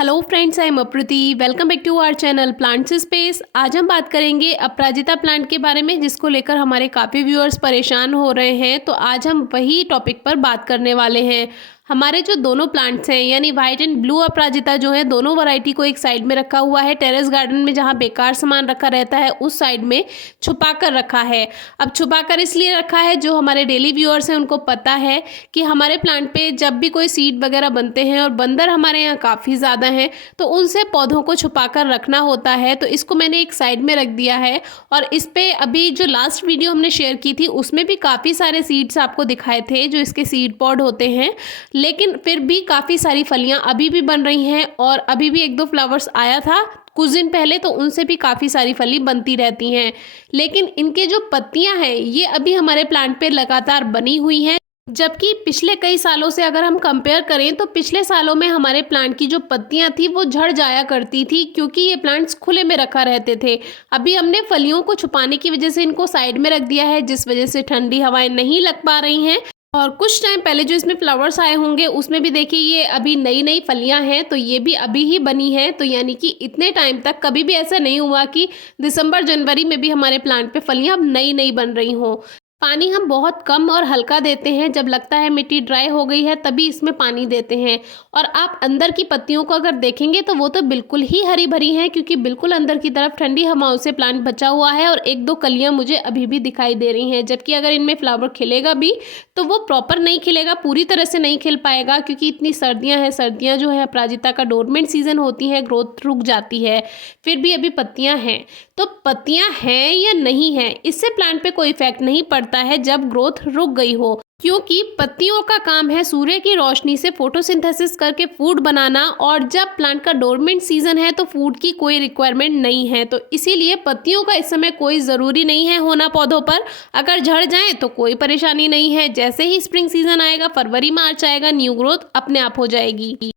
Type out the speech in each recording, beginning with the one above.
Hello friends, I am Apruti. Welcome back to our channel plants space. आज हम बात करेंगे अपराजिता प्लांट के बारे में, जिसको लेकर हमारे काफ़ी व्यूअर्स परेशान हो रहे हैं। तो आज हम वही टॉपिक पर बात करने वाले हैं। हमारे जो दोनों प्लांट्स हैं, यानी वाइट एंड ब्लू अपराजिता जो है, दोनों वैरायटी को एक साइड में रखा हुआ है। टेरेस गार्डन में जहाँ बेकार सामान रखा रहता है, उस साइड में छुपा कर रखा है। अब छुपा कर इसलिए रखा है, जो हमारे डेली व्यूअर्स हैं उनको पता है कि हमारे प्लांट पे जब भी कोई सीड वगैरह बनते हैं, और बंदर हमारे यहाँ काफ़ी ज़्यादा हैं, तो उनसे पौधों को छुपा कर रखना होता है। तो इसको मैंने एक साइड में रख दिया है। और इस पे अभी जो लास्ट वीडियो हमने शेयर की थी, उसमें भी काफ़ी सारे सीड्स आपको दिखाए थे, जो इसके सीड पॉड होते हैं। लेकिन फिर भी काफ़ी सारी फलियां अभी भी बन रही हैं, और अभी भी एक दो फ्लावर्स आया था कुछ दिन पहले, तो उनसे भी काफ़ी सारी फली बनती रहती हैं। लेकिन इनके जो पत्तियां हैं, ये अभी हमारे प्लांट पे लगातार बनी हुई हैं। जबकि पिछले कई सालों से अगर हम कंपेयर करें, तो पिछले सालों में हमारे प्लांट की जो पत्तियां थी वो झड़ जाया करती थी, क्योंकि ये प्लांट्स खुले में रखा रहते थे। अभी हमने फलियों को छुपाने की वजह से इनको साइड में रख दिया है, जिस वजह से ठंडी हवाएं नहीं लग पा रही हैं। और कुछ टाइम पहले जो इसमें फ्लावर्स आए होंगे, उसमें भी देखिए ये अभी नई नई फलियां हैं, तो ये भी अभी ही बनी है। तो यानी कि इतने टाइम तक कभी भी ऐसा नहीं हुआ कि दिसंबर जनवरी में भी हमारे प्लांट पे फलियां अब नई नई बन रही हों। पानी हम बहुत कम और हल्का देते हैं। जब लगता है मिट्टी ड्राई हो गई है, तभी इसमें पानी देते हैं। और आप अंदर की पत्तियों को अगर देखेंगे, तो वो तो बिल्कुल ही हरी भरी हैं, क्योंकि बिल्कुल अंदर की तरफ ठंडी हवाओं से प्लांट बचा हुआ है। और एक दो कलियां मुझे अभी भी दिखाई दे रही हैं। जबकि अगर इनमें फ्लावर खिलेगा भी, तो वो प्रॉपर नहीं खिलेगा, पूरी तरह से नहीं खिल पाएगा, क्योंकि इतनी सर्दियाँ हैं। सर्दियाँ जो है अपराजिता का डोरमेंट सीजन होती है, ग्रोथ रुक जाती है। फिर भी अभी पत्तियाँ हैं। तो पत्तियाँ हैं या नहीं हैं, इससे प्लांट पे कोई इफेक्ट नहीं पड़ता है जब ग्रोथ रुक गई हो, क्योंकि पत्तियों का काम है सूर्य की रोशनी से फोटोसिंथेसिस करके फूड बनाना। और जब प्लांट का डोरमेंट सीजन है, तो फूड की कोई रिक्वायरमेंट नहीं है। तो इसीलिए पत्तियों का इस समय कोई ज़रूरी नहीं है होना पौधों पर। अगर झड़ जाए तो कोई परेशानी नहीं है। जैसे ही स्प्रिंग सीजन आएगा, फरवरी मार्च आएगा, न्यू ग्रोथ अपने आप हो जाएगी।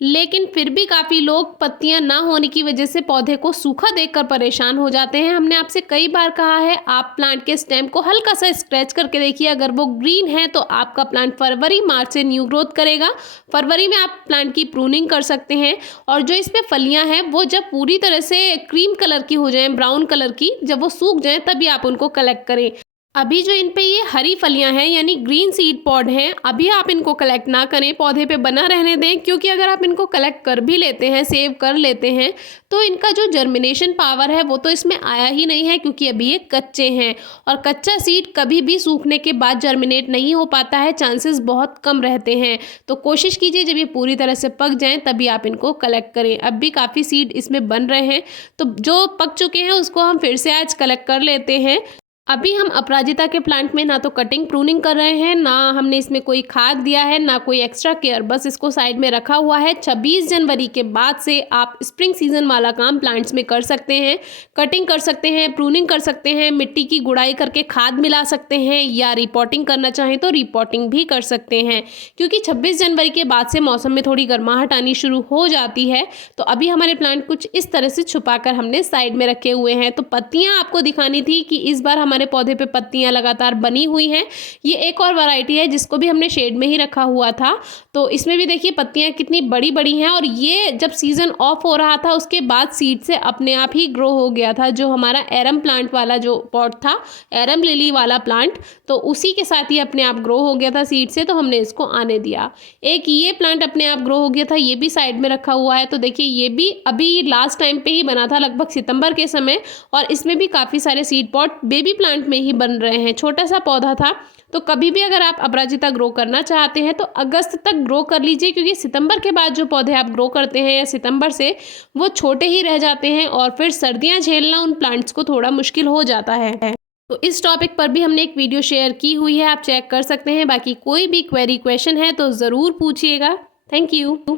लेकिन फिर भी काफ़ी लोग पत्तियां ना होने की वजह से पौधे को सूखा देखकर परेशान हो जाते हैं। हमने आपसे कई बार कहा है, आप प्लांट के स्टेम को हल्का सा स्क्रैच करके देखिए। अगर वो ग्रीन है, तो आपका प्लांट फरवरी मार्च से न्यू ग्रोथ करेगा। फरवरी में आप प्लांट की प्रूनिंग कर सकते हैं। और जो इसमें फलियां हैं, वो जब पूरी तरह से क्रीम कलर की हो जाएं, ब्राउन कलर की, जब वो सूख जाएं, तभी आप उनको कलेक्ट करें। अभी जो इन पे ये हरी फलियां हैं, यानी ग्रीन सीड पॉड हैं, अभी आप इनको कलेक्ट ना करें, पौधे पे बना रहने दें। क्योंकि अगर आप इनको कलेक्ट कर भी लेते हैं, सेव कर लेते हैं, तो इनका जो जर्मिनेशन पावर है, वो तो इसमें आया ही नहीं है, क्योंकि अभी ये कच्चे हैं। और कच्चा सीड कभी भी सूखने के बाद जर्मिनेट नहीं हो पाता है, चांसेस बहुत कम रहते हैं। तो कोशिश कीजिए जब ये पूरी तरह से पक जाएं, तभी आप इनको कलेक्ट करें। अब भी काफ़ी सीड इसमें बन रहे हैं, तो जो पक चुके हैं उसको हम फिर से आज कलेक्ट कर लेते हैं। अभी हम अपराजिता के प्लांट में ना तो कटिंग प्रूनिंग कर रहे हैं, ना हमने इसमें कोई खाद दिया है, ना कोई एक्स्ट्रा केयर, बस इसको साइड में रखा हुआ है। 26 जनवरी के बाद से आप स्प्रिंग सीजन वाला काम प्लांट्स में कर सकते हैं। कटिंग कर सकते हैं, प्रूनिंग कर सकते हैं, मिट्टी की गुड़ाई करके खाद मिला सकते हैं, या रिपोर्टिंग करना चाहें तो रिपोर्टिंग भी कर सकते हैं। क्योंकि 26 जनवरी के बाद से मौसम में थोड़ी गर्माहट आनी शुरू हो जाती है। तो अभी हमारे प्लांट कुछ इस तरह से छुपा कर हमने साइड में रखे हुए हैं। तो पत्तियाँ आपको दिखानी थी कि इस बार हमारे पौधे पे पत्तियां लगातार बनी हुई हैं। ये एक और वैरायटी है, जिसको भी हमने शेड में ही रखा हुआ था। तो इसमें भी देखिए पत्तियां कितनी बड़ी बड़ी हैं। और ये जब सीजन ऑफ हो रहा था, उसके बाद सीड से अपने आप ही ग्रो हो गया था। जो हमारा एरम प्लांट वाला जो पॉट था, एरम लिली वाला प्लांट, तो उसी के साथ ही अपने आप ग्रो हो गया था सीड से। तो हमने इसको आने दिया। एक ये प्लांट अपने आप ग्रो हो गया था, ये भी साइड में रखा हुआ है। तो देखिए ये भी अभी लास्ट टाइम पे ही बना था, लगभग सितंबर के समय। और इसमें भी काफ़ी सारे सीड पॉट बेबी प्लांट में ही बन रहे हैं। छोटा सा पौधा था। तो कभी भी अगर आप अपराजिता ग्रो करना चाहते हैं, तो अगस्त तक ग्रो कर लीजिए, क्योंकि सितंबर के बाद जो पौधे आप ग्रो करते हैं, या सितंबर से, वो छोटे ही रह जाते हैं। और फिर सर्दियां झेलना उन प्लांट्स को थोड़ा मुश्किल हो जाता है। तो इस टॉपिक पर भी हमने एक वीडियो शेयर की हुई है, आप चेक कर सकते हैं। बाकी कोई भी क्वेरी क्वेश्चन है तो ज़रूर पूछिएगा। Thank you.